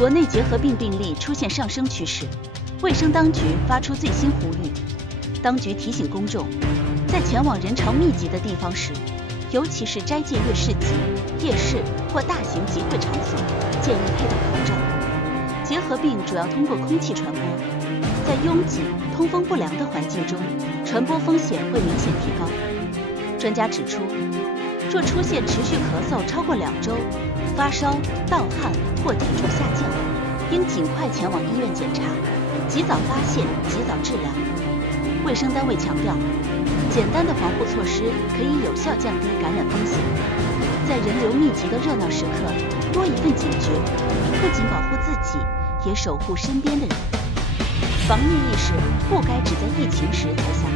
国内结核病病例出现上升趋势，卫生当局发出最新呼吁。当局提醒公众，在前往人潮密集的地方时，尤其是斋戒月市集、夜市或大型集会场所，建议佩戴口罩。结核病主要通过空气传播，在拥挤、通风不良的环境中，传播风险会明显提高。专家指出，若出现持续咳嗽超过2周、发烧、盗汗或体重下降，应尽快前往医院检查，及早发现，及早治疗。卫生单位强调，简单的防护措施可以有效降低感染风险。在人流密集的热闹时刻，多一份警觉，不仅保护自己，也守护身边的人。防疫意识不该只在疫情时才下。